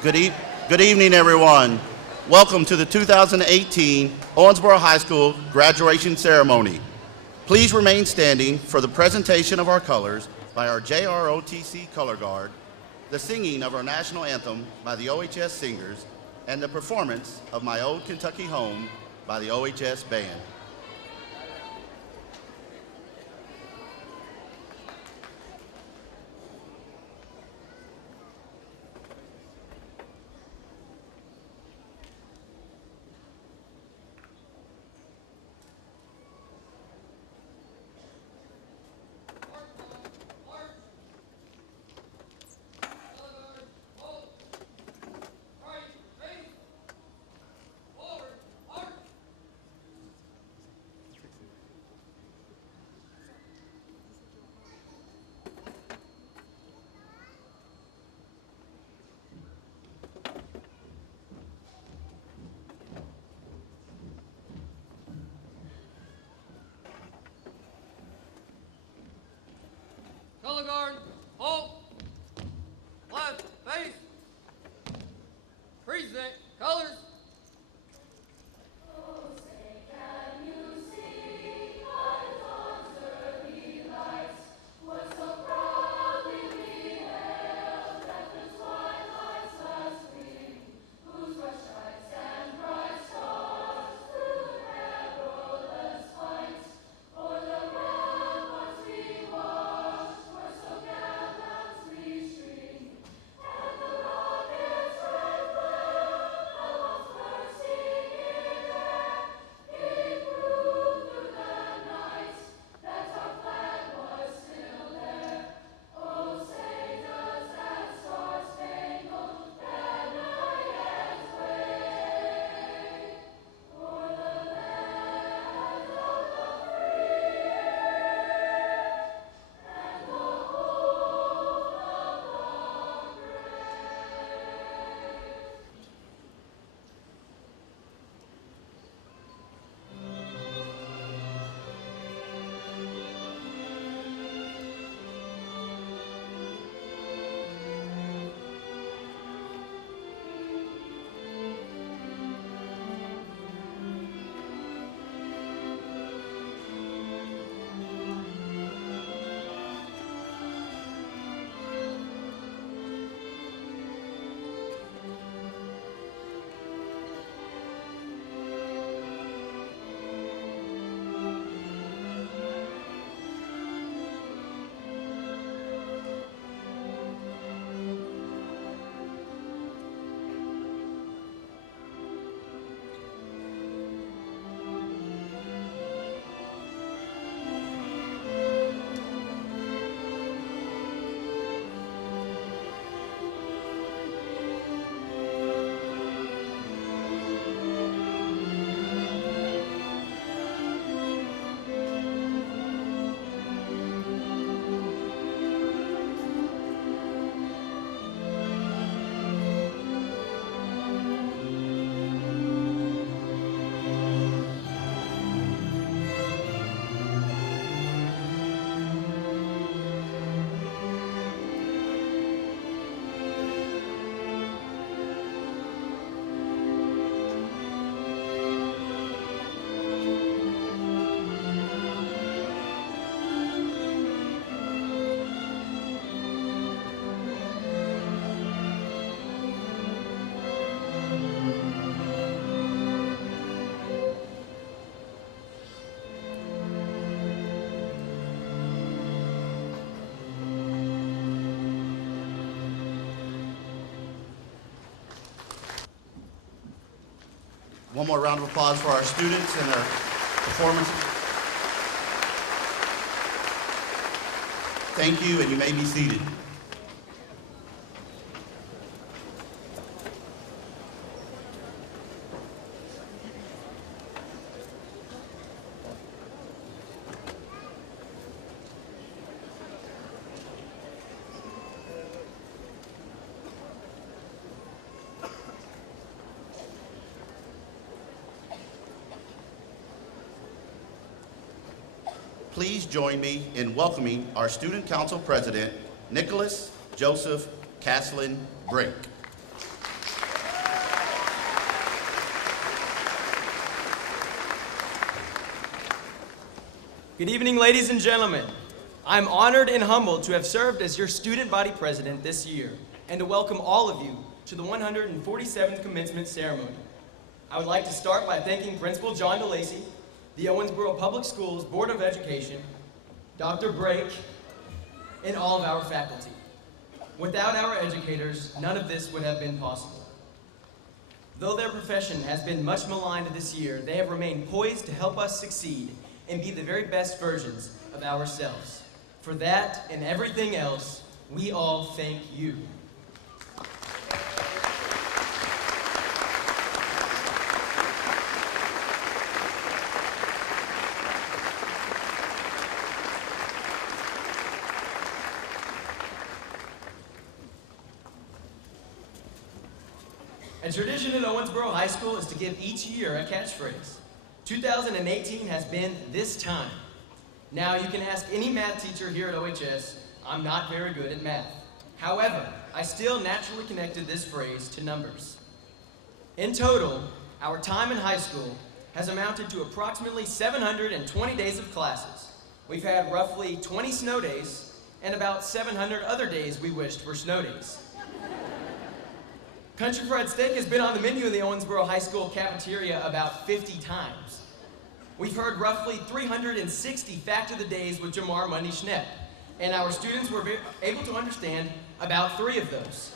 Good evening, everyone. Welcome to the 2018 Owensboro High School graduation ceremony. Please remain standing for the presentation of our colors by our JROTC color guard, the singing of our national anthem by the OHS singers, and the performance of My Old Kentucky Home by the OHS band. Color guard, halt, left, face, present, colors. One more round of applause for our students and their performances. Thank you, and you may be seated. Please join me in welcoming our Student Council President, Nicholas Joseph Caslin Brink. Good evening, ladies and gentlemen. I'm honored and humbled to have served as your student body president this year and to welcome all of you to the 147th commencement ceremony. I would like to start by thanking Principal John DeLacy, the Owensboro Public Schools Board of Education, Dr. Brake, and all of our faculty. Without our educators, none of this would have been possible. Though their profession has been much maligned this year, they have remained poised to help us succeed and be the very best versions of ourselves. For that and everything else, we all thank you. A tradition at Owensboro High School is to give each year a catchphrase. 2018 has been this time. Now, you can ask any math teacher here at OHS, I'm not very good at math. However, I still naturally connected this phrase to numbers. In total, our time in high school has amounted to approximately 720 days of classes. We've had roughly 20 snow days and about 700 other days we wished were snow days. Country fried steak has been on the menu in the Owensboro High School cafeteria about 50 times. We've heard roughly 360 Fact of the Days with Jamar Money Schnepp, and our students were able to understand about 3 of those.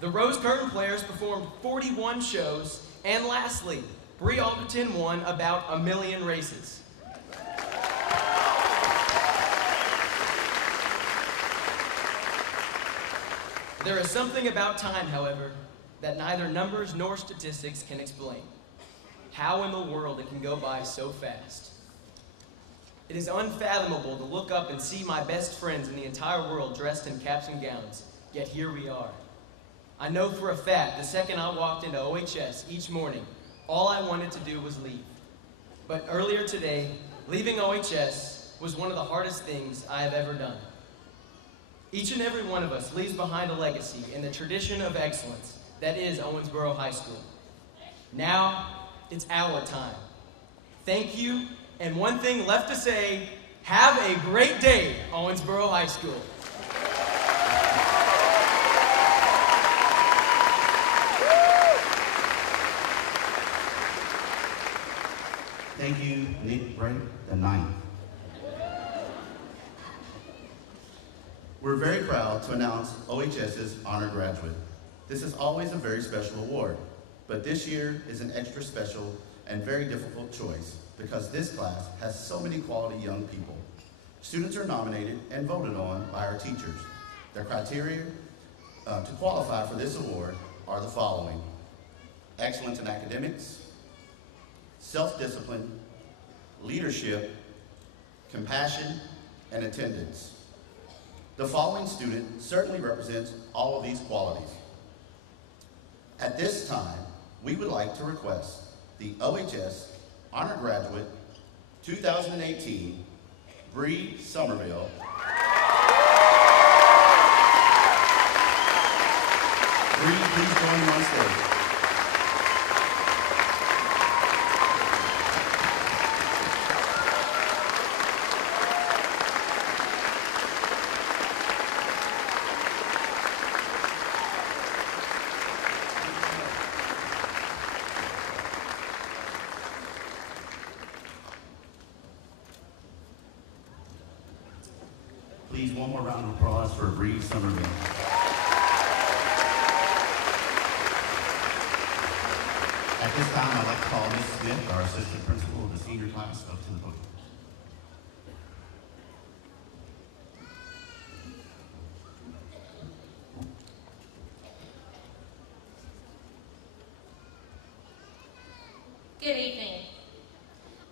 The Rose Curtain Players performed 41 shows, and lastly, Bree Alderton won about 1 million races. There is something about time, however, that neither numbers nor statistics can explain. How in the world it can go by so fast. It is unfathomable to look up and see my best friends in the entire world dressed in caps and gowns, yet here we are. I know for a fact the second I walked into OHS each morning, all I wanted to do was leave. But earlier today, leaving OHS was one of the hardest things I have ever done. Each and every one of us leaves behind a legacy in the tradition of excellence that is Owensboro High School. Now, it's our time. Thank you, and one thing left to say, have a great day, Owensboro High School. Thank you, Nick Brake, the ninth. We're very proud to announce OHS's honor graduate. This is always a very special award, but this year is an extra special and very difficult choice because this class has so many quality young people. Students are nominated and voted on by our teachers. Their criteria to qualify for this award are the following: excellence in academics, self-discipline, leadership, compassion, and attendance. The following student certainly represents all of these qualities. At this time, we would like to request the OHS Honor Graduate 2018, Bree Somerville. Bree, please join me on stage. Please, one more round of applause for Bree Somerville. At this time, I'd like to call Ms. Smith, our assistant principal of the senior class, up to the podium. Good evening.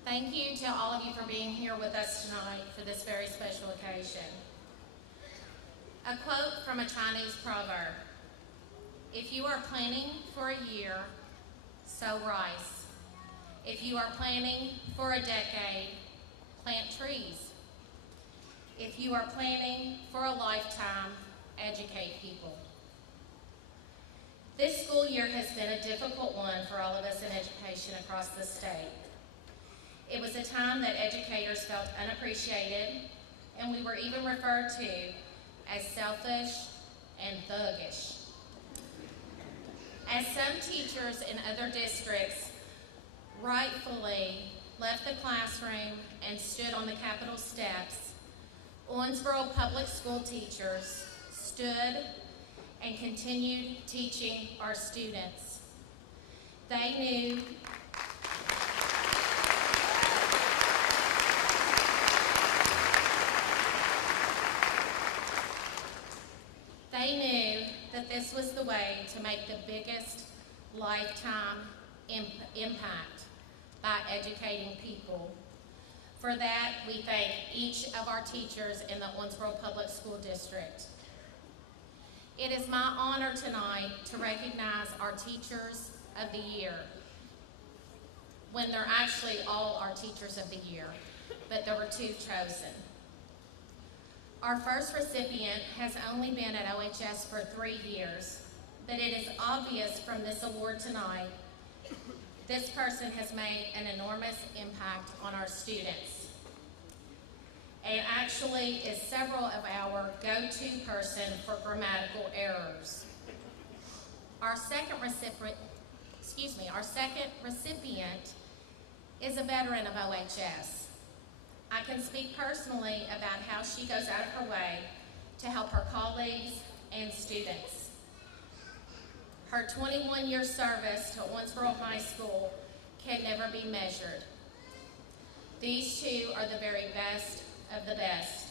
Thank you to all of you for being here with us tonight for this very special occasion. A quote from a Chinese proverb: if you are planning for a year, sow rice. If you are planning for a decade, plant trees. If you are planning for a lifetime, educate people. This school year has been a difficult one for all of us in education across the state. It was a time that educators felt unappreciated, and we were even referred to as selfish and thuggish. As some teachers in other districts rightfully left the classroom and stood on the Capitol steps, Owensboro public school teachers stood and continued teaching our students. They knew that this was the way to make the biggest lifetime impact by educating people. For that, we thank each of our teachers in the Owensboro Public School District. It is my honor tonight to recognize our Teachers of the Year, when they're actually all our Teachers of the Year, but there were 2 chosen. Our first recipient has only been at OHS for 3 years, but it is obvious from this award tonight, this person has made an enormous impact on our students, and actually is several of our go-to person for grammatical errors. Our second recipient is a veteran of OHS. I can speak personally about how she goes out of her way to help her colleagues and students. Her 21-year service to Owensboro High School can never be measured. These 2 are the very best of the best.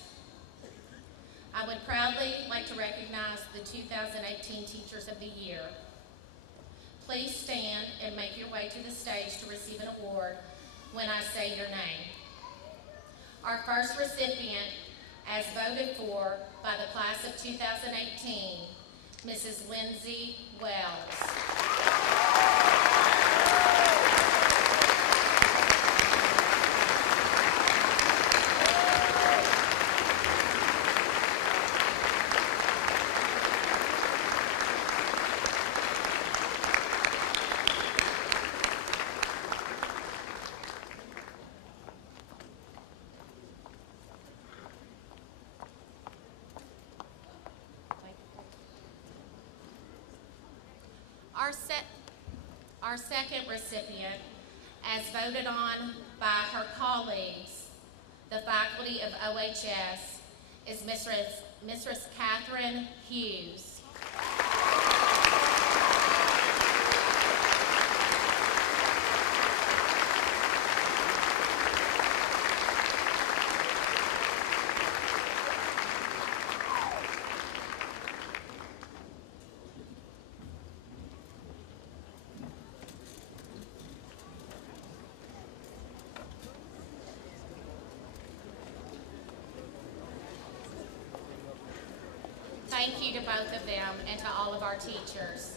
I would proudly like to recognize the 2018 Teachers of the Year. Please stand and make your way to the stage to receive an award when I say your name. Our first recipient, as voted for by the class of 2018, Mrs. Lindsay Wells. Our second recipient, as voted on by her colleagues, the faculty of OHS, is Mistress Catherine Hughes. Thank you to both of them and to all of our teachers.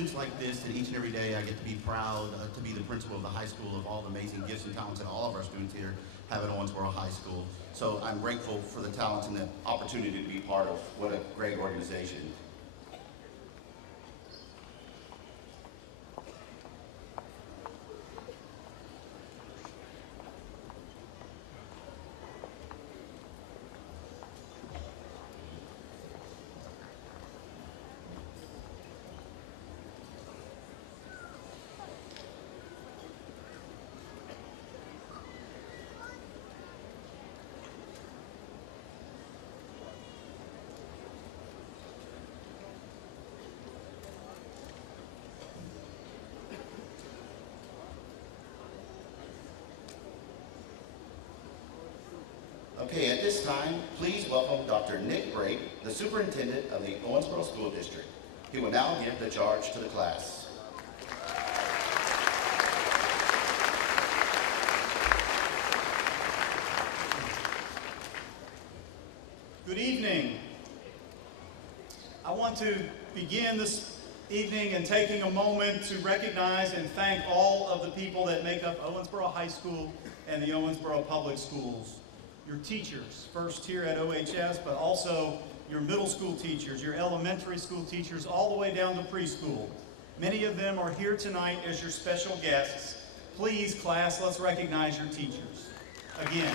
students like this that each and every day I get to be proud to be the principal of the high school, of all the amazing gifts and talents that all of our students here have at Owensboro High School. So I'm grateful for the talents and the opportunity to be part of what a great organization. Okay, at this time, please welcome Dr. Nick Brake, the superintendent of the Owensboro School District. He will now give the charge to the class. Good evening. I want to begin this evening in taking a moment to recognize and thank all of the people that make up Owensboro High School and the Owensboro Public Schools. Your teachers, first here at OHS, but also your middle school teachers, your elementary school teachers, all the way down to preschool. Many of them are here tonight as your special guests. Please, class, let's recognize your teachers. Again.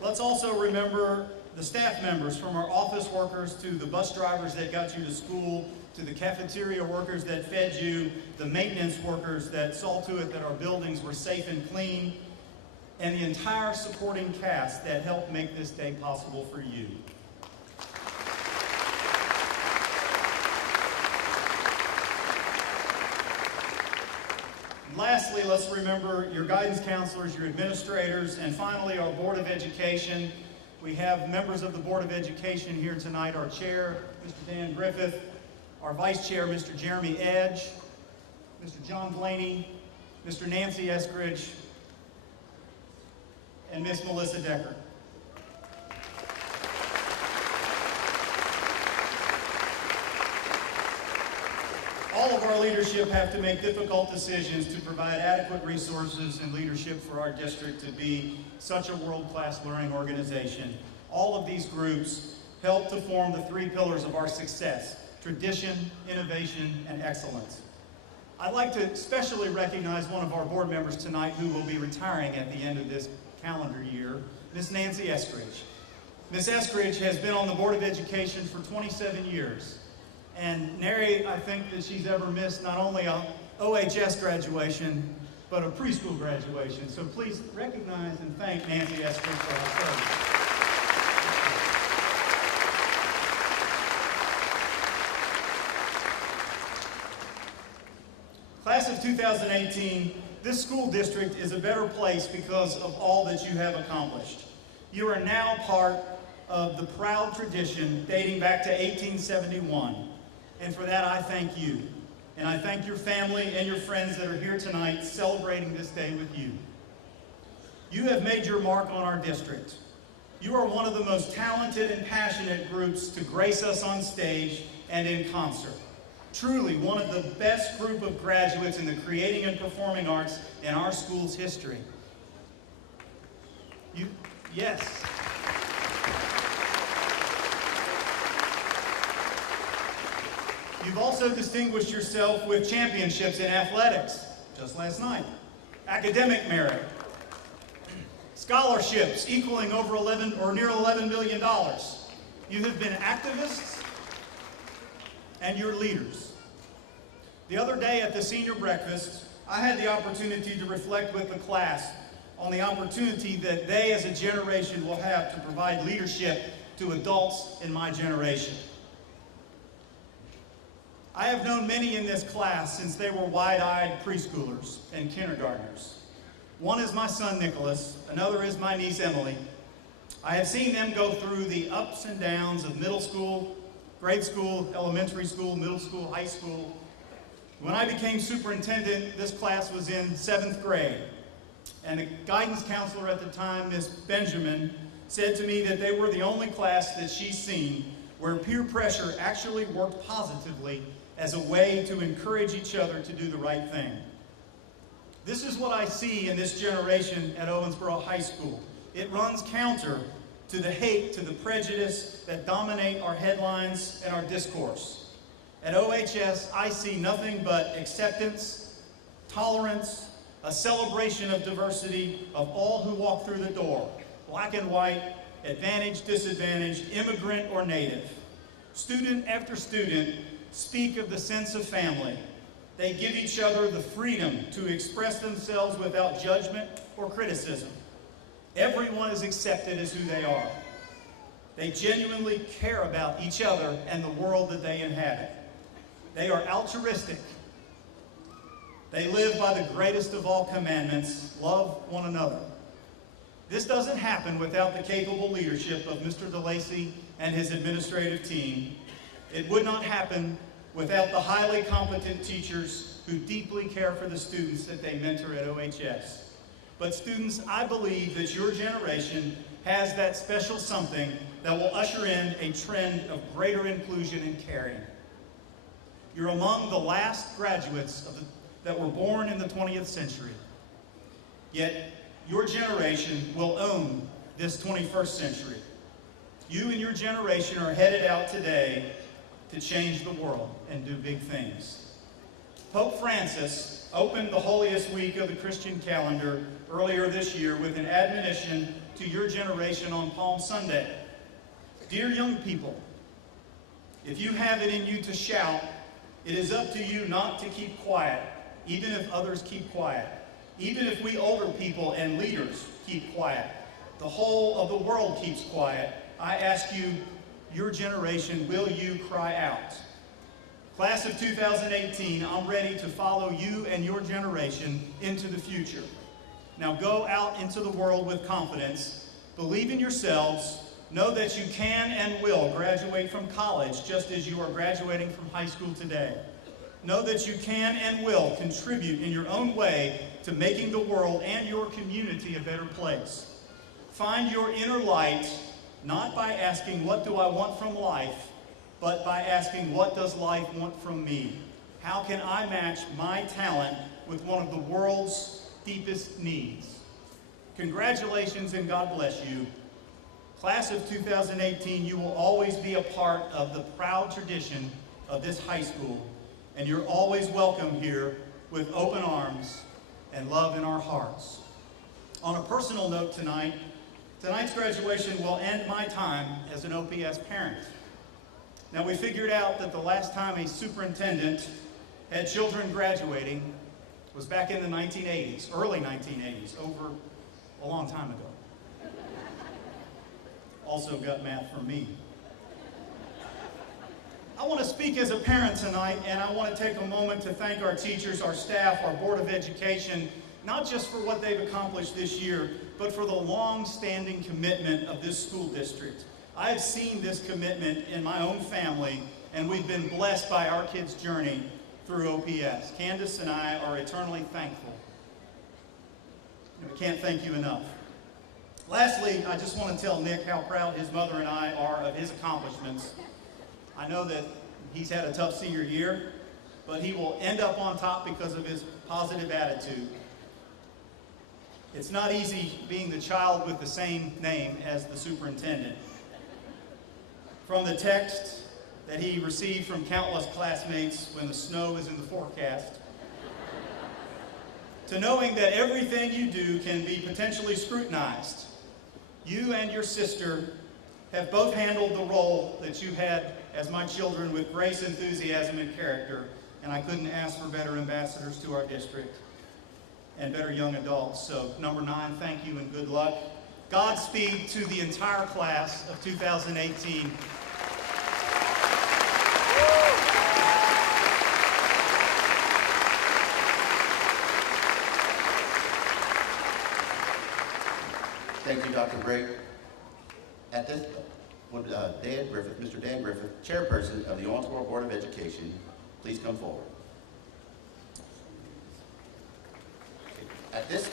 Let's also remember the staff members, from our office workers to the bus drivers that got you to school, to the cafeteria workers that fed you, the maintenance workers that saw to it that our buildings were safe and clean, and the entire supporting cast that helped make this day possible for you. And lastly, let's remember your guidance counselors, your administrators, and finally our Board of Education. We have members of the Board of Education here tonight, our chair, Mr. Dan Griffith, our vice chair, Mr. Jeremy Edge, Mr. John Blaney, Mr. Nancy Eskridge, and Miss Melissa Decker. All of our leadership have to make difficult decisions to provide adequate resources and leadership for our district to be such a world-class learning organization. All of these groups help to form the three pillars of our success: tradition, innovation, and excellence. I'd like to especially recognize one of our board members tonight who will be retiring at the end of this calendar year, Miss Nancy Eskridge. Miss Eskridge has been on the Board of Education for 27 years. And nary, I think, that she's ever missed not only a OHS graduation, but a preschool graduation. So please recognize and thank Nancy Eskridge for her service. Class of 2018, this school district is a better place because of all that you have accomplished. You are now part of the proud tradition dating back to 1871. And for that, I thank you. And I thank your family and your friends that are here tonight celebrating this day with you. You have made your mark on our district. You are one of the most talented and passionate groups to grace us on stage and in concert. Truly one of the best group of graduates in the creating and performing arts in our school's history. Yes. You've also distinguished yourself with championships in athletics, just last night, academic merit, scholarships equaling over near $11 million. You have been activists and you're leaders. The other day at the senior breakfast, I had the opportunity to reflect with the class on the opportunity that they as a generation will have to provide leadership to adults in my generation. I have known many in this class since they were wide-eyed preschoolers and kindergartners. One is my son, Nicholas. Another is my niece, Emily. I have seen them go through the ups and downs of middle school, grade school, elementary school, middle school, high school. When I became superintendent, this class was in 7th grade. And the guidance counselor at the time, Miss Benjamin, said to me that they were the only class that she's seen where peer pressure actually worked positively as a way to encourage each other to do the right thing. This is what I see in this generation at Owensboro High School. It runs counter to the hate, to the prejudice that dominate our headlines and our discourse. At OHS, I see nothing but acceptance, tolerance, a celebration of diversity of all who walk through the door, black and white, advantaged, disadvantaged, immigrant or native. Student after student speak of the sense of family. They give each other the freedom to express themselves without judgment or criticism. Everyone is accepted as who they are. They genuinely care about each other and the world that they inhabit. They are altruistic. They live by the greatest of all commandments, love one another. This doesn't happen without the capable leadership of Mr. DeLacy and his administrative team. It would not happen without the highly competent teachers who deeply care for the students that they mentor at OHS. But students, I believe that your generation has that special something that will usher in a trend of greater inclusion and caring. You're among the last graduates that were born in the 20th century. Yet, your generation will own this 21st century. You and your generation are headed out today to change the world and do big things. Pope Francis opened the holiest week of the Christian calendar earlier this year with an admonition to your generation on Palm Sunday. Dear young people, if you have it in you to shout, it is up to you not to keep quiet, even if others keep quiet. Even if we older people and leaders keep quiet, the whole of the world keeps quiet. I ask you, your generation, will you cry out? Class of 2018, I'm ready to follow you and your generation into the future. Now go out into the world with confidence, believe in yourselves, know that you can and will graduate from college just as you are graduating from high school today. Know that you can and will contribute in your own way to making the world and your community a better place. Find your inner light, not by asking, what do I want from life, but by asking, what does life want from me? How can I match my talent with one of the world's deepest needs? Congratulations and God bless you. Class of 2018, you will always be a part of the proud tradition of this high school, and you're always welcome here with open arms and love in our hearts. On a personal note tonight's graduation will end my time as an OPS parent. Now, we figured out that the last time a superintendent had children graduating was back in the 1980s, early 1980s, over a long time ago. Also got math from me. I want to speak as a parent tonight, and I want to take a moment to thank our teachers, our staff, our Board of Education, not just for what they've accomplished this year, but for the long-standing commitment of this school district. I have seen this commitment in my own family, and we've been blessed by our kids' journey through OPS. Candace and I are eternally thankful. We can't thank you enough. Lastly, I just want to tell Nick how proud his mother and I are of his accomplishments. I know that he's had a tough senior year, but he will end up on top because of his positive attitude. It's not easy being the child with the same name as the superintendent. From the text that he received from countless classmates when the snow is in the forecast, to knowing that everything you do can be potentially scrutinized, you and your sister have both handled the role that you had as my children with grace, enthusiasm, and character, and I couldn't ask for better ambassadors to our district and better young adults. So, number 9, thank you and good luck. Godspeed to the entire class of 2018. Thank you, Dr. Brigg. At this, would Dan Griffith, Mr. Dan Griffith, chairperson of the Owensboro Board of Education, please come forward. At this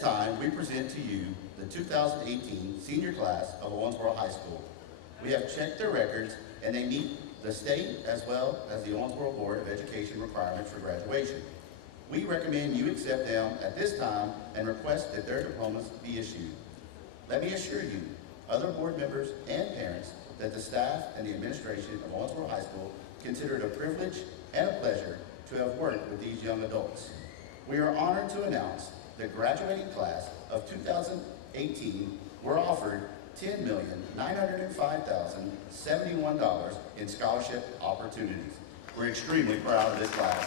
time, we present to you the 2018 senior class of Owensboro High School. We have checked their records and they meet the state as well as the Owensboro Board of Education requirements for graduation. We recommend you accept them at this time and request that their diplomas be issued. Let me assure you, other board members and parents, that the staff and the administration of Owensboro High School consider it a privilege and a pleasure to have worked with these young adults. We are honored to announce the graduating class of 2018 were offered $10,905,071 in scholarship opportunities. We're extremely proud of this class.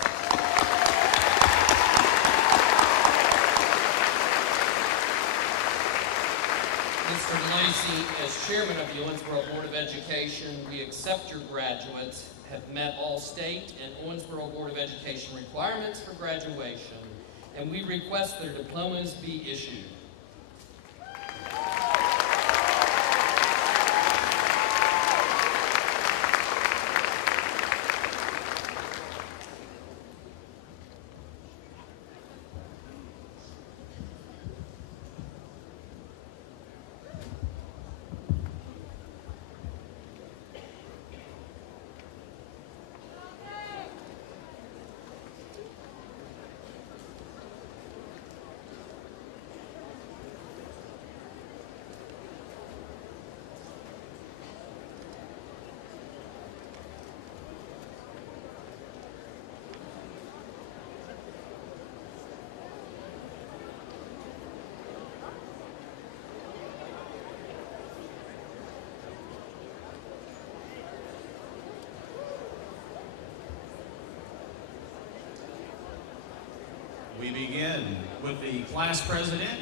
Mr. DeLacy, as chairman of the Owensboro Board of Education, we accept your graduates have met all state and Owensboro Board of Education requirements for graduation, and we request their diplomas be issued. We begin with the class president,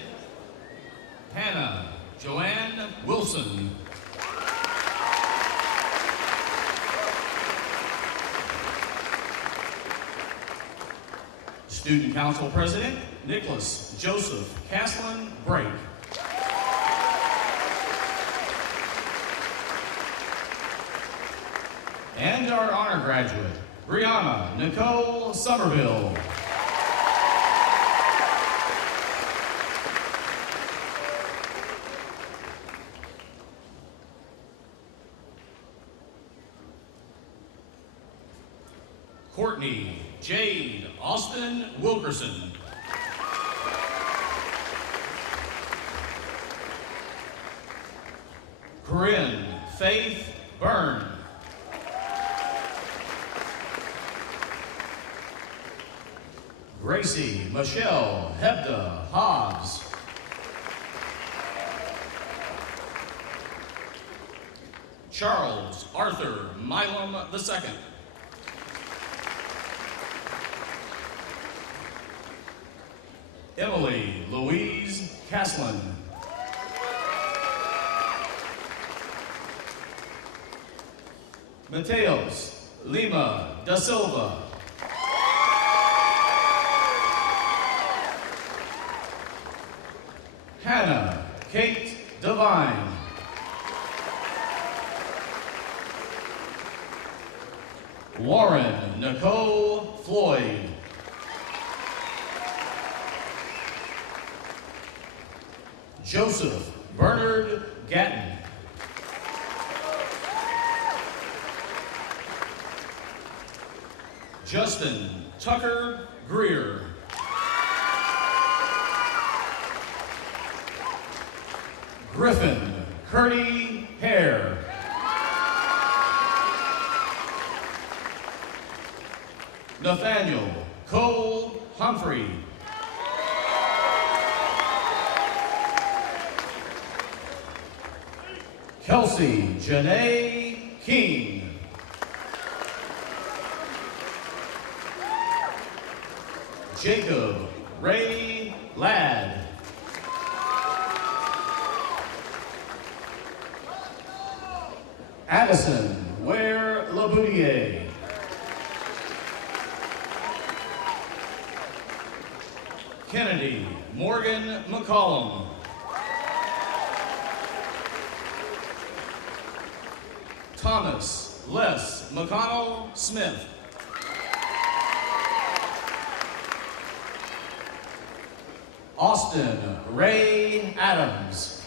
Hannah Joanne Wilson. Student council president, Nicholas Joseph Caslin Brake. And our honor graduate, Brianna Nicole Somerville. Courtney Jade Austin Wilkerson. Corinne Faith Byrne. Gracie Michelle Hebda Hobbs. Charles Arthur Milam II. Emily Louise Caslin. Mateos Lima da Silva. Hannah Kate Devine. Lauren Nicole Floyd. Joseph Bernard Gatton. Justin Tucker Greer. Griffin Curdy Hare. Nathaniel Cole Humphrey. Kelsey Janae King. Jacob Ray Ladd. Addison Ware Laboudier. Kennedy Morgan McCollum. Thomas Les McConnell Smith. Austin Ray Adams.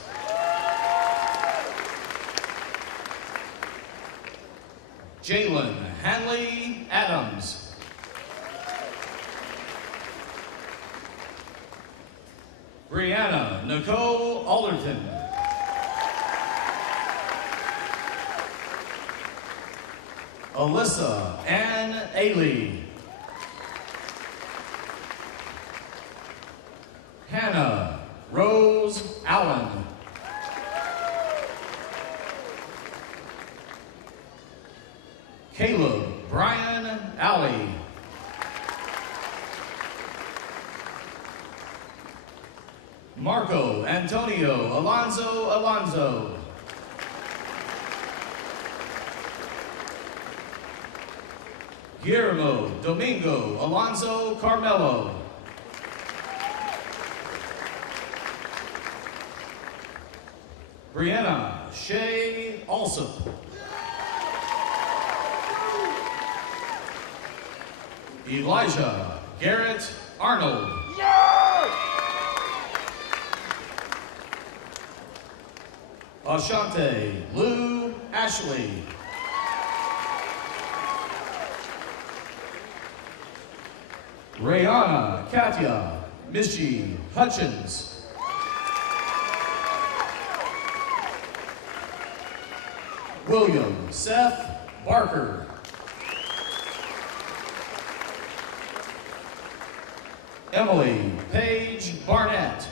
Jalen Hanley Adams. Brianna Nicole Alderton. Alyssa Ann Ailey. Hannah Rose Allen. Caleb Brian Alley. Marco Antonio Alonzo. Guillermo Domingo Alonzo Carmelo. Brianna Shay Alsop. Elijah Garrett Arnold. Ashante Lou Ashley. Rayana Katya Michi Hutchins. William Seth Barker. Emily Paige Barnett.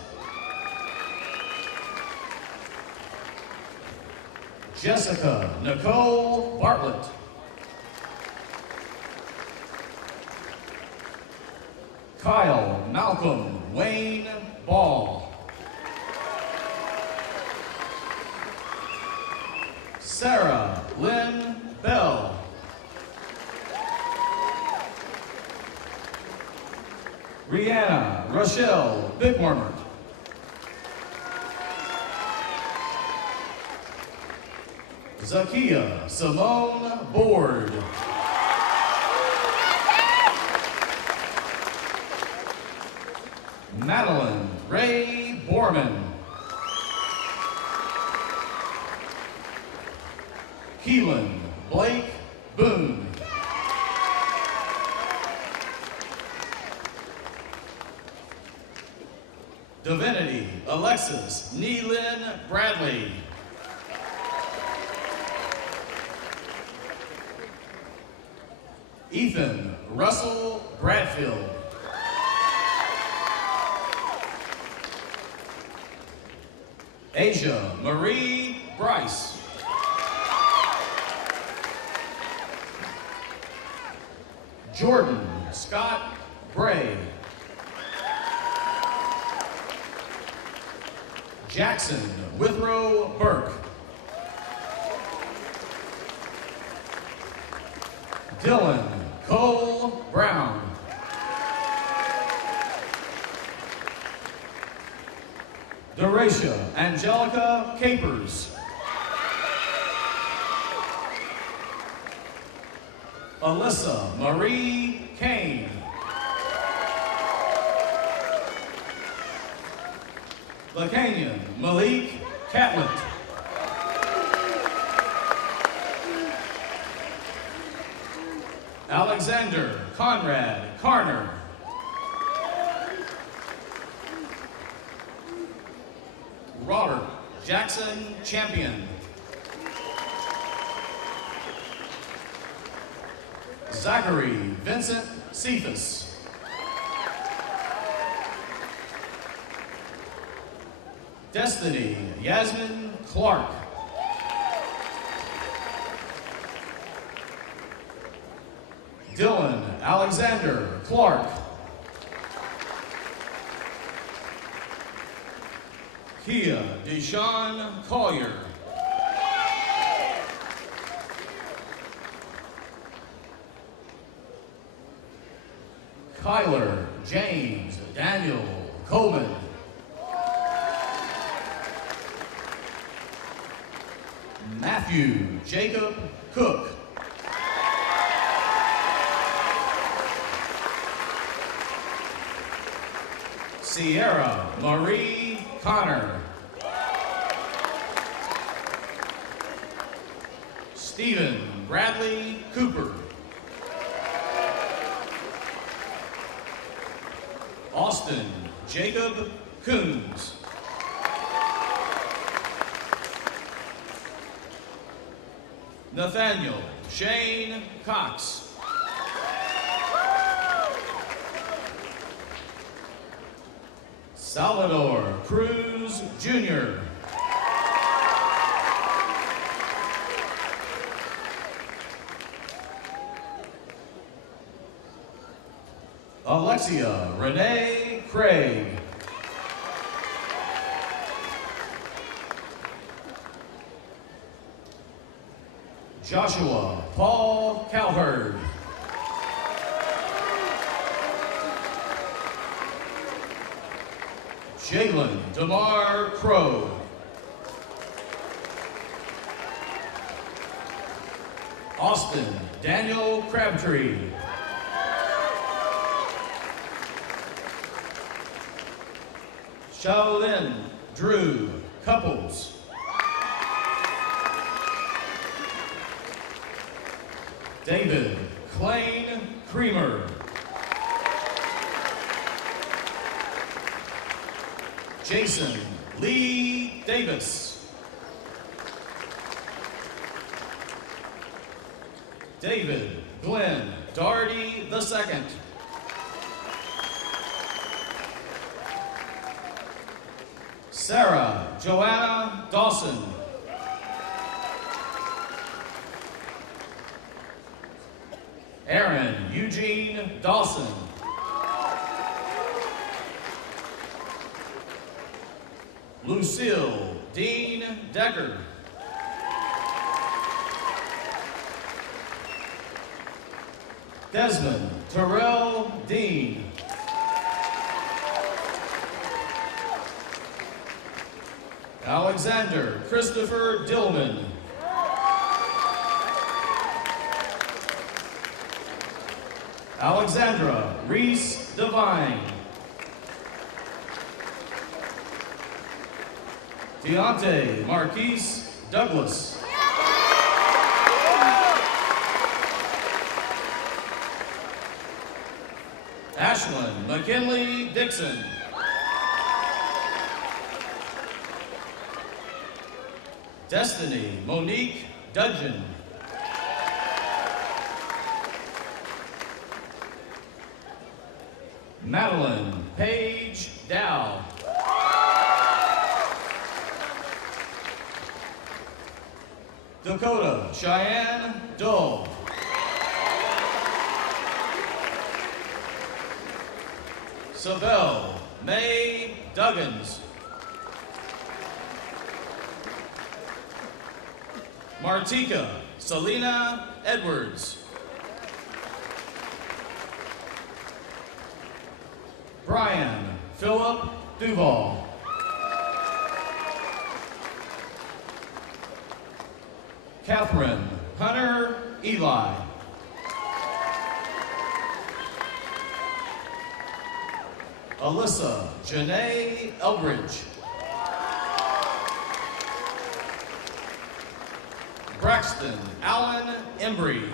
Jessica Nicole Bartlett. Kyle Malcolm Wayne Ball. Sarah Lynn Bell. Rihanna Rochelle Bigwarmer. Zakia Simone Board. Madeline Ray Borman. Keelan Blake Boone. Divinity Alexis Neelin Bradley. Ethan Russell Bradfield. Asia Marie Bryce. Jordan Scott Bray. Jackson Withrow Burke. Dylan Cole Brown. Doracia Angelica Capers. Alyssa Marie Kane. Lacanyan Malik Catlett. Alexander Conrad Carner. Robert Jackson Champion. Zachary Vincent Cephas. Destiny Yasmin Clark. Dylan Alexander Clark. Kia Deshawn Collier. Kyler James Daniel Coleman. Matthew Jacob Cook. Sierra Marie Connor. Stephen Bradley Cooper. Austin Jacob Coons. Nathaniel Shane Cox. Salvador Cruz Jr. Alexia Renee Craig. Joshua Paul Cowherd. Jalen DeMar Crow. Austin Daniel Crabtree. Shaolin Drew Couples. David Klain Creamer. Jason Lee Davis. David Glenn Doherty II. Sarah Joanna Dawson. Aaron Eugene Dawson. Lucille Dean Decker. Desmond Terrell Dean. Alexander Christopher Dillman. Alexandra Reese Devine. Deontay Marquise Douglas. Ashlyn McKinley Dixon. Destiny Monique Dudgeon. Madeline Paige Dow. Dakota Cheyenne Dull. Savelle May Duggins. Martika Selena Edwards. Brian Philip Duval. Catherine Hunter Eli. Alyssa Janae Elbridge. Braxton Allen Embry.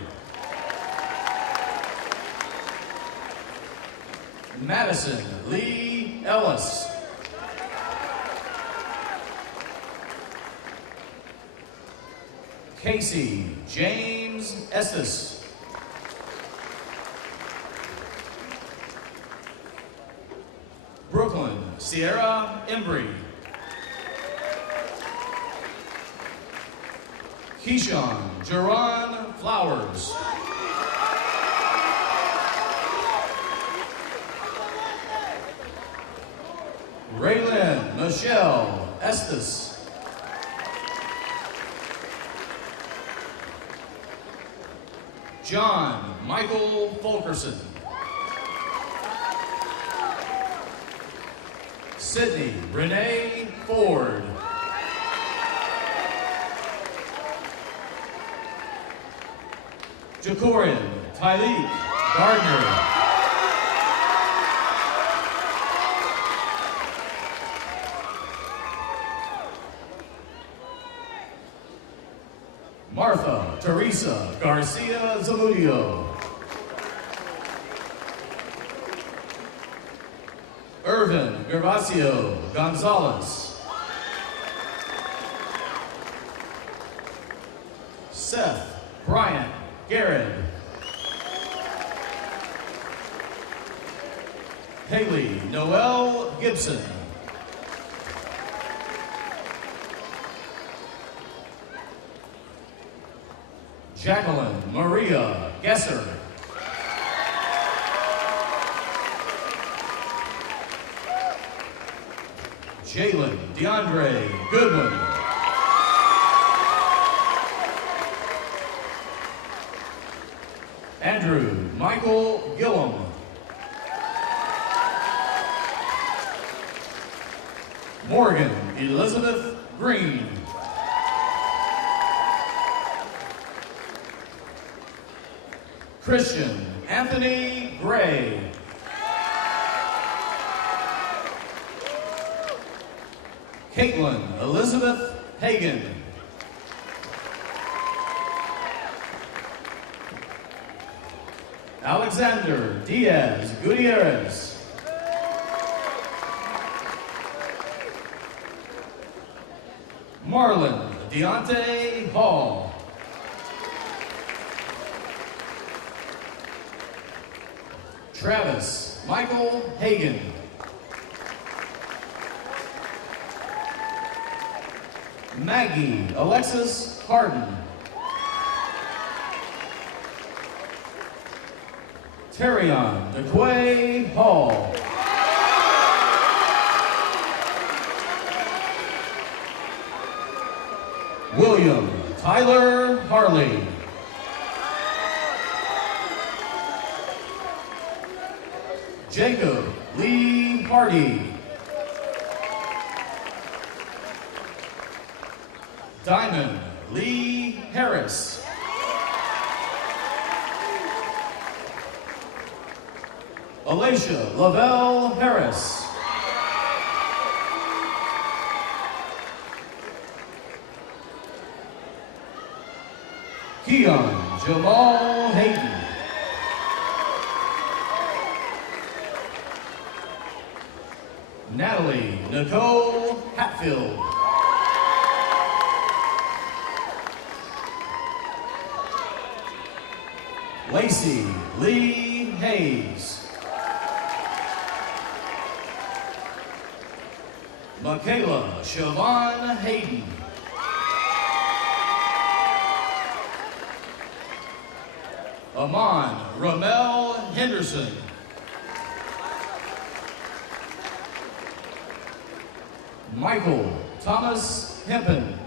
Madison Lee Ellis. Casey James Estes. Brooklyn Sierra Embry. Keyshawn Jerron Flowers. Raylyn Michelle Estes. John Michael Fulkerson. Sydney Renee Ford. Jacorian Tyleek Gardner. Martha Teresa Garcia Zamudio. Irvin Gervasio Gonzalez. Seth Bryant Garrett. Haley Noel Gibson. Jacqueline Maria Gesser. Jalen DeAndre Goodwin. Andrew Michael Gillum. Morgan Elizabeth Green. Christian Anthony Gray. Caitlin Elizabeth Hagan. Alexander Diaz Gutierrez. Marlon Deontay Hall. Travis Michael Hagan. Maggie Alexis Harden. Terrion DeQuay Hall. William Tyler Harley. Jacob Lee Hardy. Diamond Lee Harris. Alicia Lavelle Harris. Keon Jamal Hayden. Natalie Nicole Hatfield. Lacey Lee Hayes. Michaela Siobhan Hayden. Amon Ramel Henderson. Michael Thomas Hempen.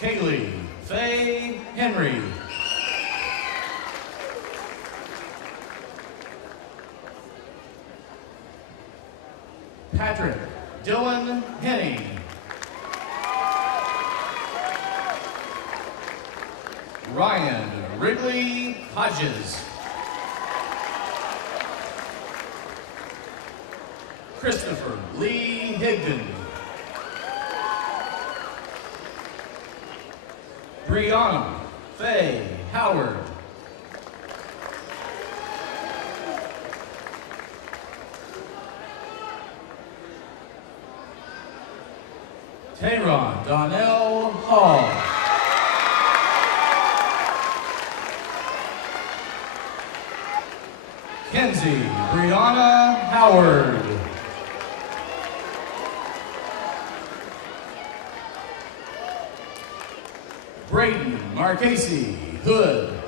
Kaylee Faye Henry. Patrick Dylan Henning. Ryan Wrigley Hodges. Christopher Lee Higdon. Brianna Faye Howard. Tayron Donnell Hall. Kenzie Brianna Howard. Braden Marchese Hood.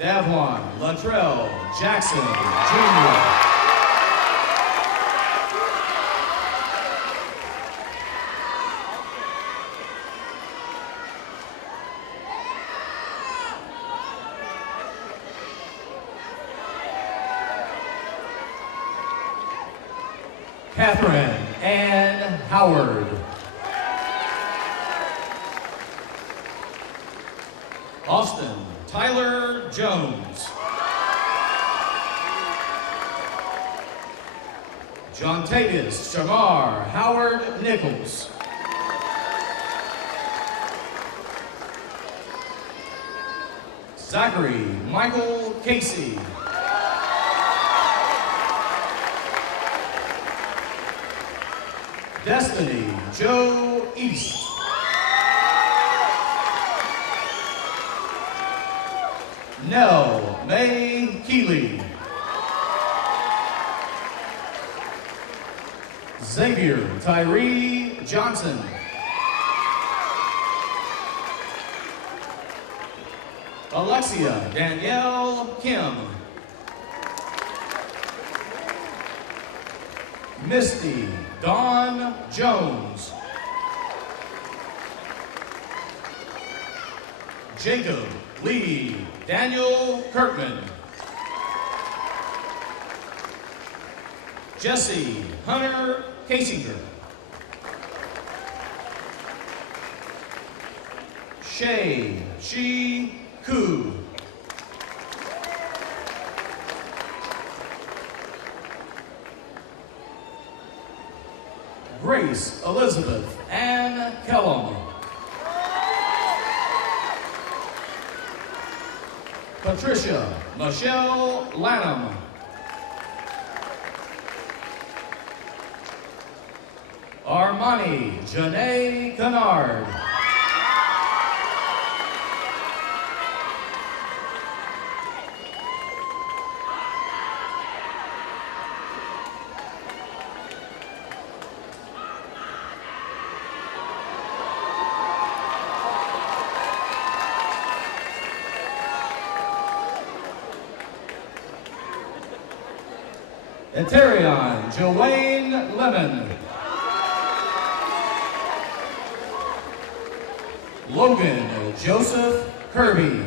Davon Latrell Jackson Jr. Catherine Ann Howard. Austin Tyler Jones. John Tatus Shamar Howard Nichols. Zachary Michael Casey. Destiny Joe East. Nell May Keeley. Xavier Tyree Johnson. Alexia Danielle Kim. Misty Dawn Jones. Jacob Lee Daniel Kirkman. Jesse Hunter Casinger. Shay Shi Koo. Grace Elizabeth Ann Kellum. Patricia Michelle Lanham. Armani Janae Kennard. Eterion Joanne Lemon. Logan Joseph Kirby.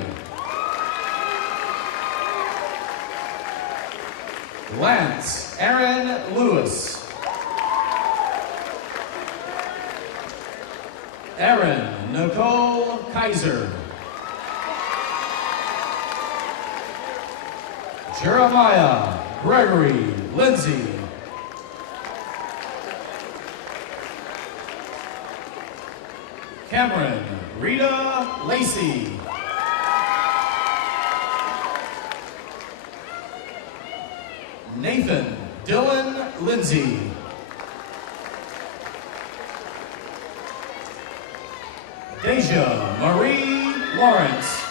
Lance Aaron Lewis. Erin Nicole Kaiser. Jeremiah Gregory Lindsay. Cameron Rita Lacey. Nathan Dylan Lindsay. Deja Marie Lawrence.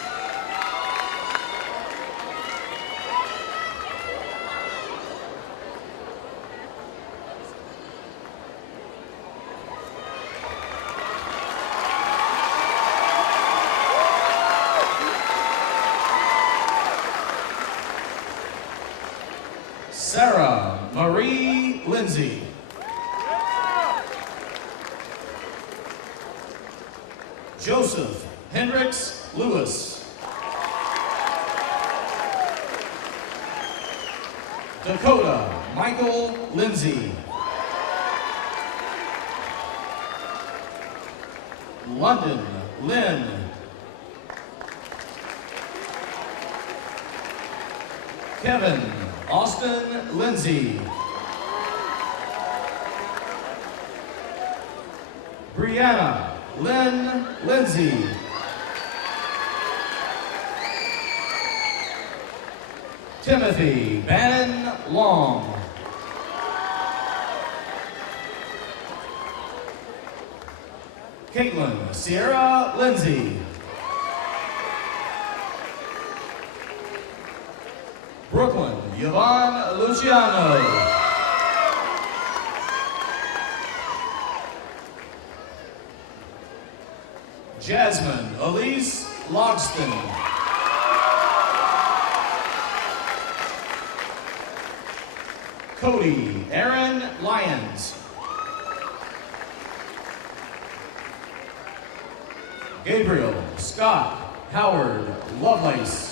Sarah Marie Lindsay. Joseph Hendricks Lewis. Dakota Michael Lindsay. London Lynn. Kevin Austin Lindsay. Brianna Lynn Lindsay. Timothy Bannon Long. Caitlin Sierra Lindsay. Brooklyn Yvonne Luciano. Jasmine Elise Logston. Cody Aaron Lyons. Gabriel Scott Howard Lovelace.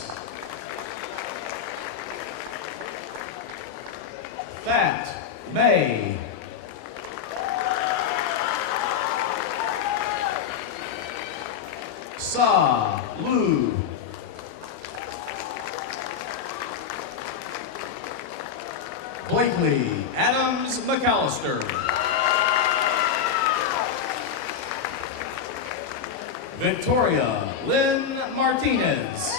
Fat May. Sa Lu. Blakely Adams McAllister. Victoria Lynn Martinez.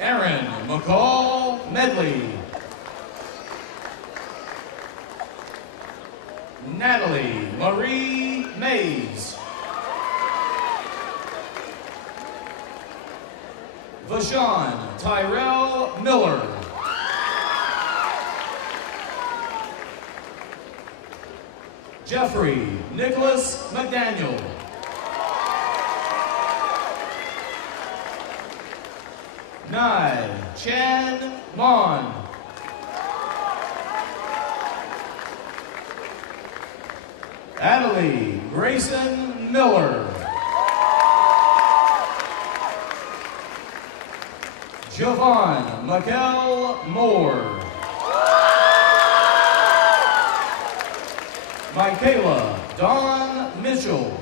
Aaron McCall Medley. Natalie Marie Mays. Vashawn Tyrell Miller. Jeffrey Nicholas McDaniel. Nai Chan Mon. Adelie Grayson Miller. Javon Mikel Moore. Michaela Dawn Mitchell.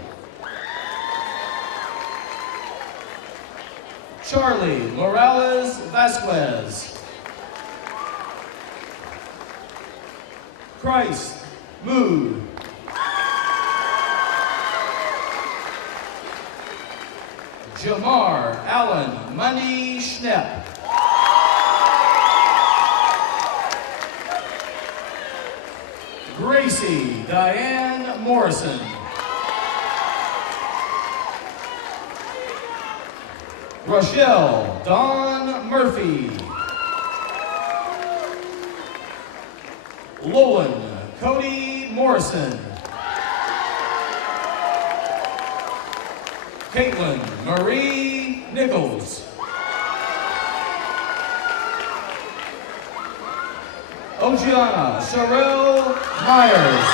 Charlie Morales Vasquez. Christ Mood. Jamar Allen Money Schnepp. Gracie Diane Morrison. Rochelle Dawn Murphy. Lolan Cody Morrison. Caitlin Marie Nichols. Oceana Sherelle Myers.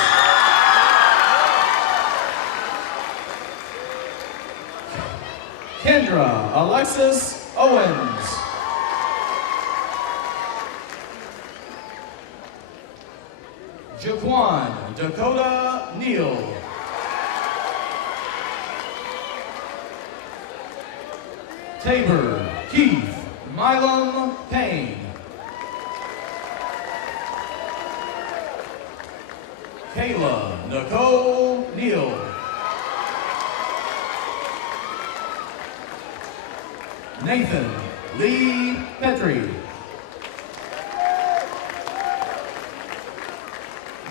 Kendra Alexis Owens. Jaquan Dakota Neal. Tabor Keith Milam Payne. Kayla Nicole Neal. Nathan Lee Petrie.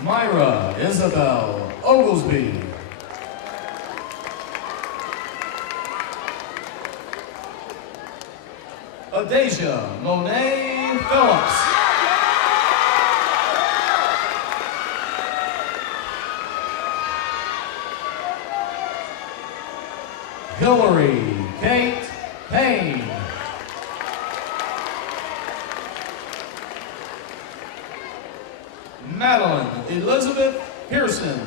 Myra Isabel Oglesby. Adasia Monet Phillips. Hillary Kate Payne. Madeline Elizabeth Pearson.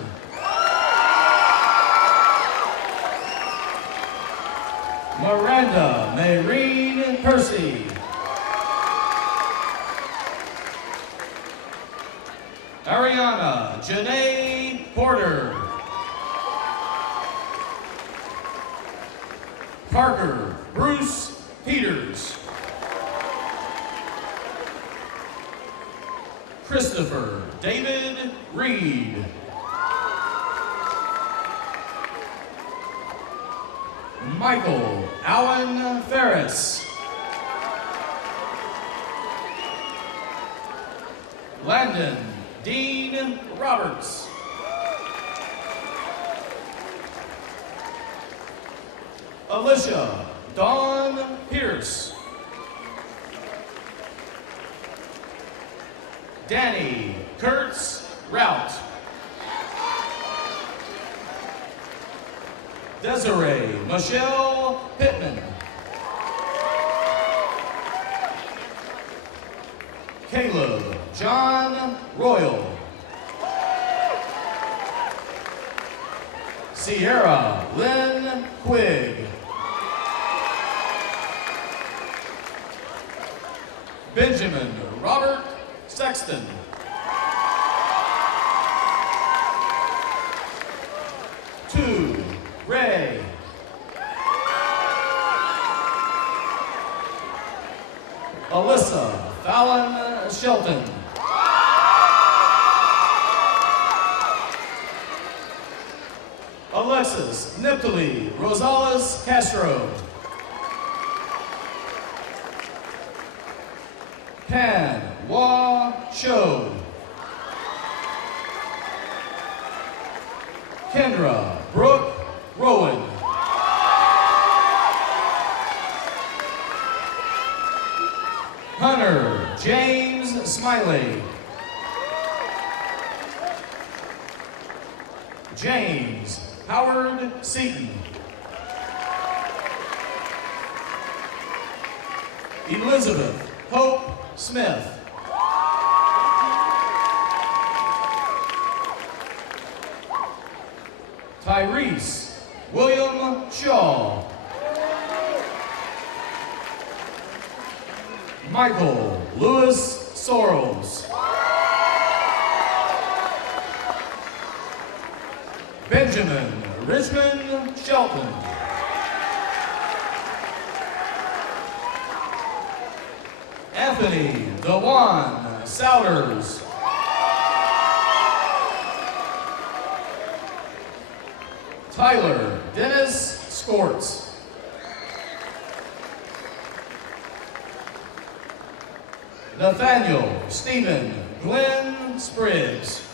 Miranda Maureen Percy. Ariana Janae Porter. Parker Bruce Peters. Christopher David Reed. Michael Allen Ferris. Landon Dean Roberts. Alicia Dawn Pierce. Danny Kurtz Rout. Desiree Michelle Pittman. Caleb John Royal. Sierra Lynn Quigg. Benjamin Robert Sexton. Two, Ray. Alyssa Fallon Shelton. Alexis Niptali Rosales Castro. Pan Wa Cho. Kendra Brooke Rowan. Hunter James Smiley. James Howard Seaton. Elizabeth Hope Smith. Tyrese William Shaw. Michael Lewis Sorrells. Benjamin Richmond Shelton. Anthony DeJuan Souders. Tyler Dennis Skorts. Nathaniel Stephen Glenn Spriggs.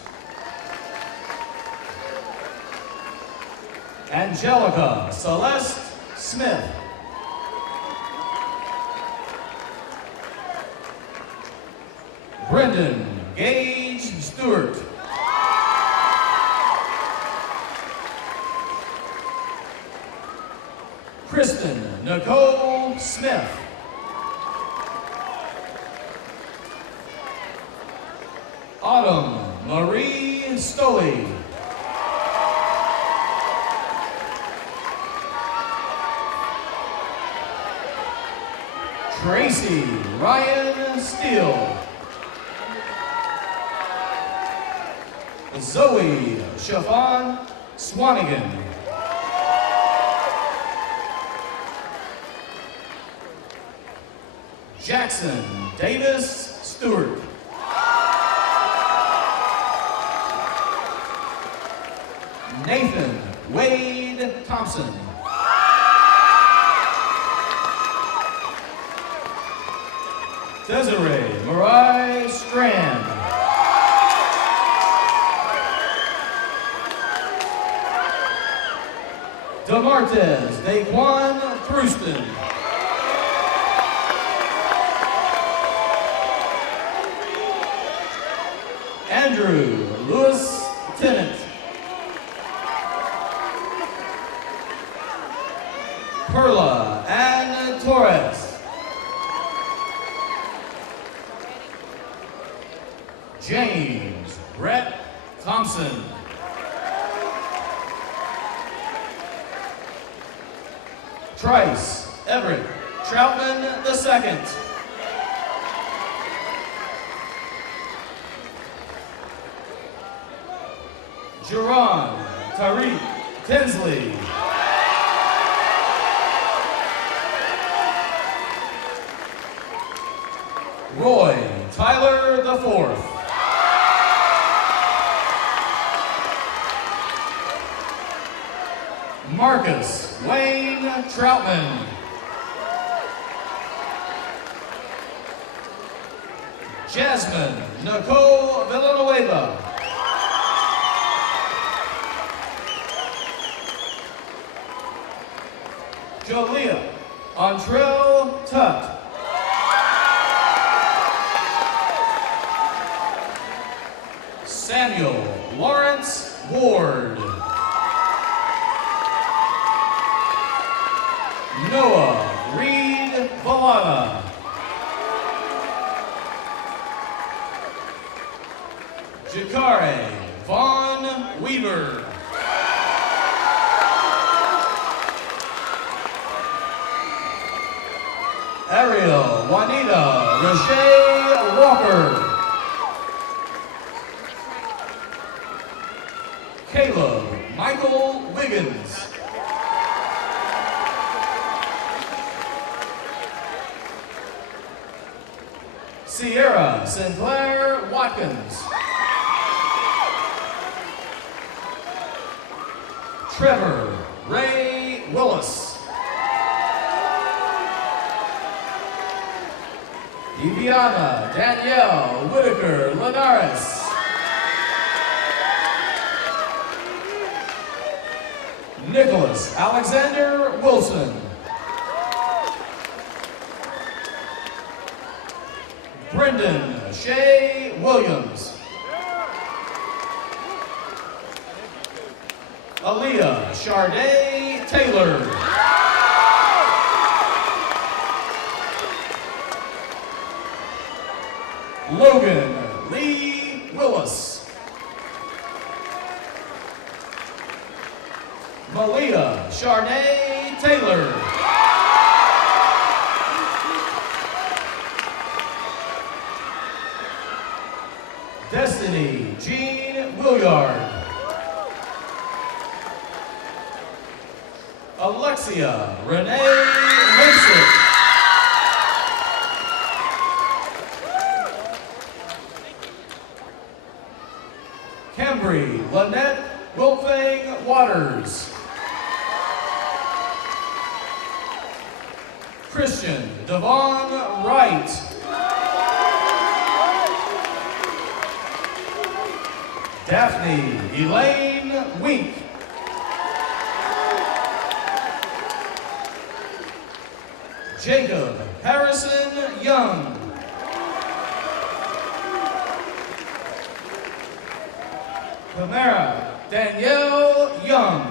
Angelica Celeste Smith. Brendan Gage Stewart. Kristen Nicole Smith. Autumn Marie Stoley. Tracy Ryan Steele. Zoe Siobhan Swanigan. Jackson Davis Stewart. Nathan Wade Thompson. Desiree Mariah Strand. DeMartez Daquan Thruston. Andrew Lewis Tennant. Perla Ann Torres. James Brett Thompson. Trice Everett Troutman II. Jerron Tariq Tinsley. Roy Tyler IV. Marcus Wayne Troutman. Jasmine Nicole Villanueva. Jalea Antrell Tutt. Samuel Lawrence Ward. Noah Reed Balana. Jakare Vaughn Weaver. Ariel Juanita Roche Walker. Caleb Michael Wiggins. Sierra Sinclair Watkins. Trevor Ray Willis. Viviana Danielle Whitaker Linares. Nicholas Alexander Wilson. Brendan Shea Williams. Aaliyah Charday Taylor. Logan Lee Willis. Malia Charnay Taylor. Destiny Jean Williard. Alexia Renee Winsett. Cambry Lynette Wilfang Waters. Christian Devon Wright. Daphne Elaine Wink. Jacob Harrison Young. Camara Danielle Young.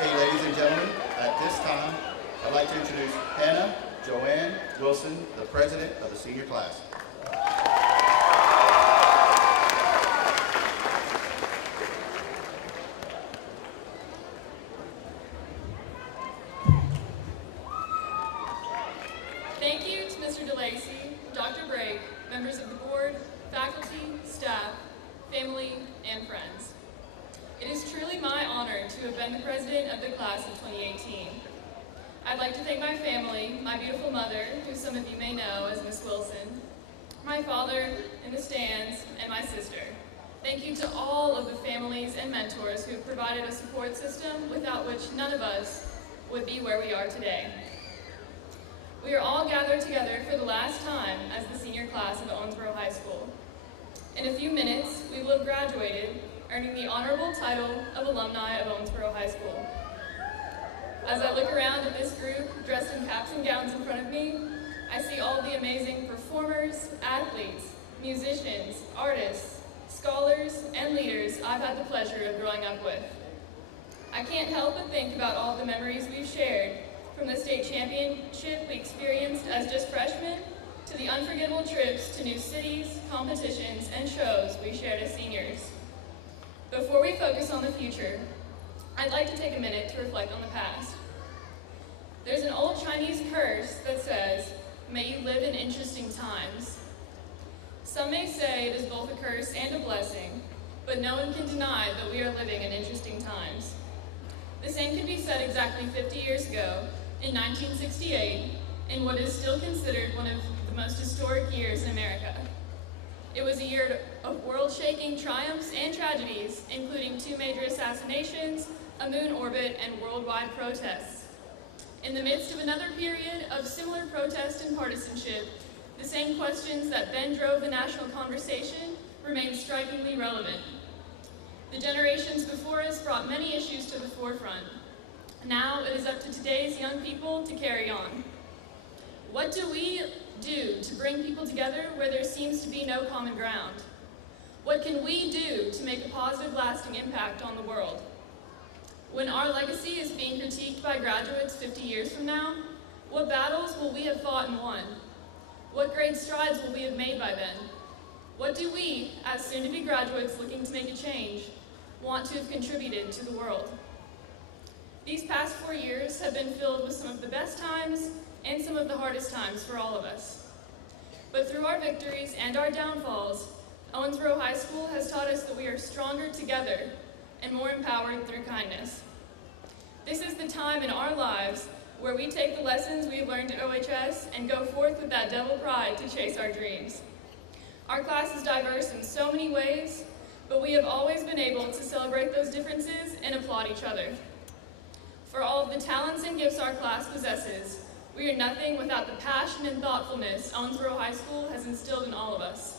Okay, ladies and gentlemen, at this time, I'd like to introduce Hannah Joanne Wilson, the president of the senior class. Thank you to Mr. DeLacy, Dr. Brake, members of the board, faculty, staff, family, and friends. It is truly my honor to have been the president of the class of 2018. I'd like to thank my family, my beautiful mother, who some of you may know as Miss Wilson, my father in the stands, and my sister. Thank you to all of the families and mentors who have provided a support system without which none of us would be where we are today. We are all gathered together for the last time as the senior class of Owensboro High School. In a few minutes, we will have graduated, earning the honorable title of alumni of Owensboro High School. As I look around at this group dressed in caps and gowns in front of me, I see all the amazing performers, athletes, musicians, artists, scholars, and leaders I've had the pleasure of growing up with. I can't help but think about all the memories we've shared, from the state championship we experienced as just freshmen, to the unforgettable trips to new cities, competitions, and shows we shared as seniors. Before we focus on the future, I'd like to take a minute to reflect on the past. There's an old Chinese curse that says, "May you live in interesting times." Some may say it is both a curse and a blessing, but no one can deny that we are living in interesting times. The same can be said exactly 50 years ago, in 1968, in what is still considered one of the most historic years in America. It was a year of world-shaking triumphs and tragedies, including 2 major assassinations, a moon orbit, and worldwide protests. In the midst of another period of similar protest and partisanship, the same questions that then drove the national conversation remain strikingly relevant. The generations before us brought many issues to the forefront. Now it is up to today's young people to carry on. What do we do to bring people together where there seems to be no common ground? What can we do to make a positive, lasting impact on the world? When our legacy is being critiqued by graduates 50 years from now, what battles will we have fought and won? What great strides will we have made by then? What do we, as soon-to-be graduates looking to make a change, want to have contributed to the world? These past 4 years have been filled with some of the best times and some of the hardest times for all of us. But through our victories and our downfalls, Owensboro High School has taught us that we are stronger together and more empowered through kindness. This is the time in our lives where we take the lessons we have learned at OHS and go forth with that devil pride to chase our dreams. Our class is diverse in so many ways, but we have always been able to celebrate those differences and applaud each other. For all of the talents and gifts our class possesses, we are nothing without the passion and thoughtfulness Owensboro High School has instilled in all of us.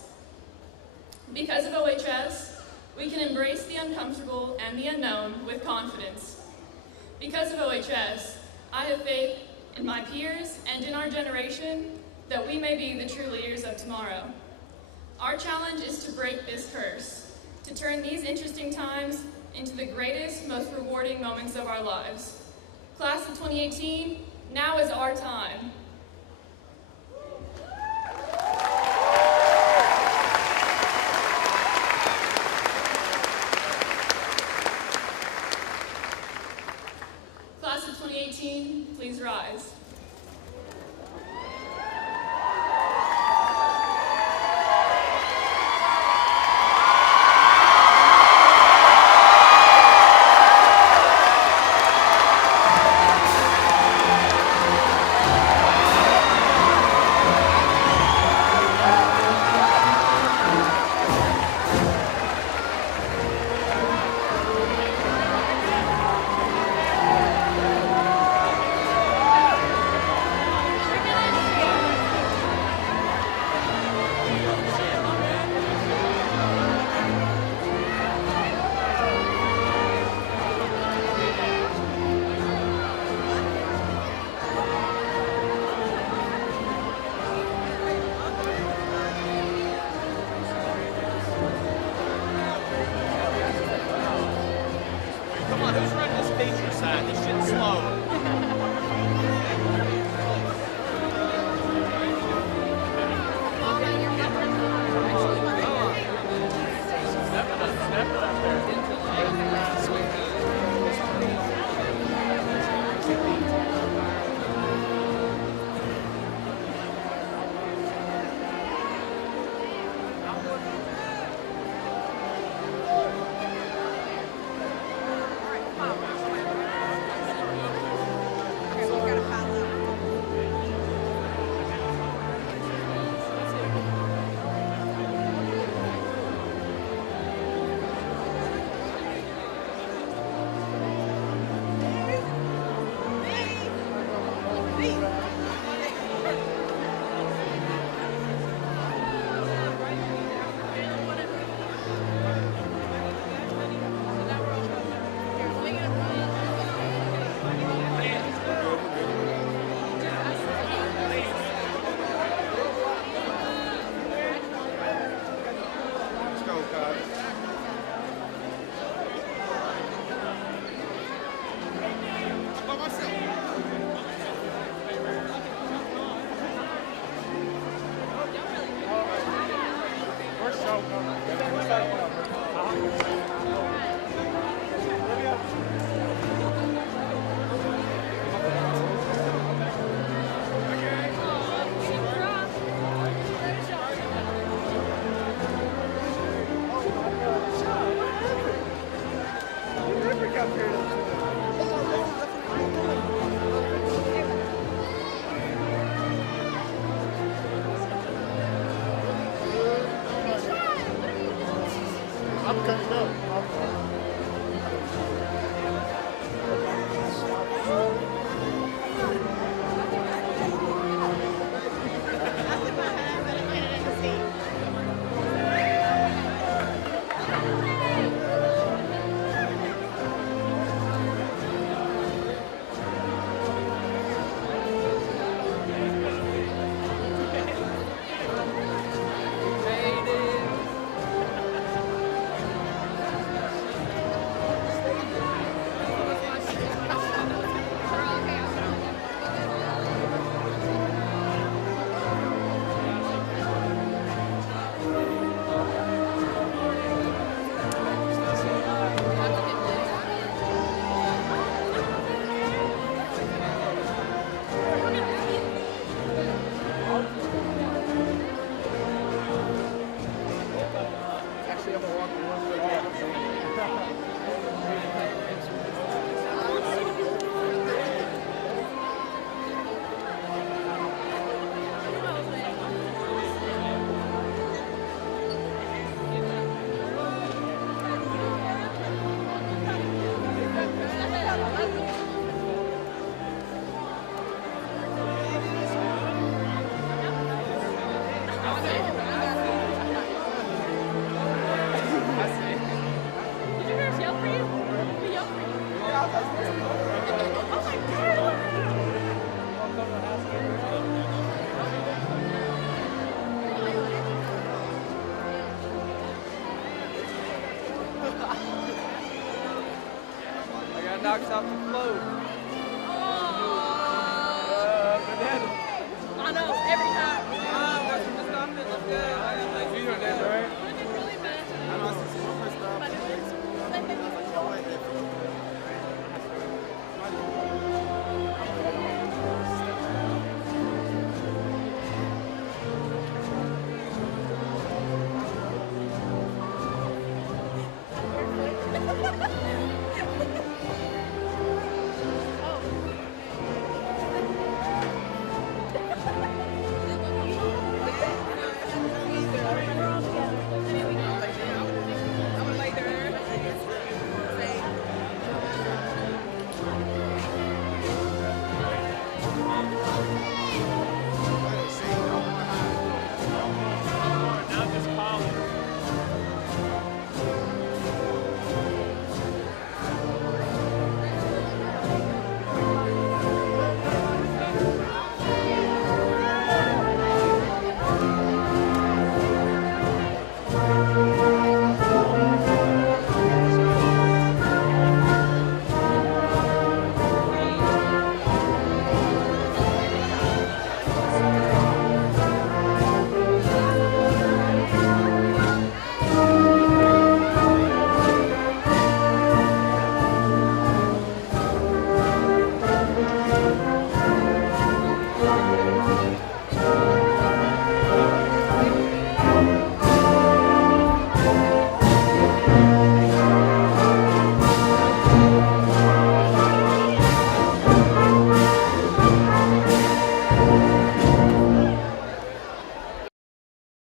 Because of OHS, we can embrace the uncomfortable and the unknown with confidence. Because of OHS, I have faith in my peers and in our generation that we may be the true leaders of tomorrow. Our challenge is to break this curse, to turn these interesting times into the greatest, most rewarding moments of our lives. Class of 2018, now is our time. Class of 2018, please rise. starts out to float.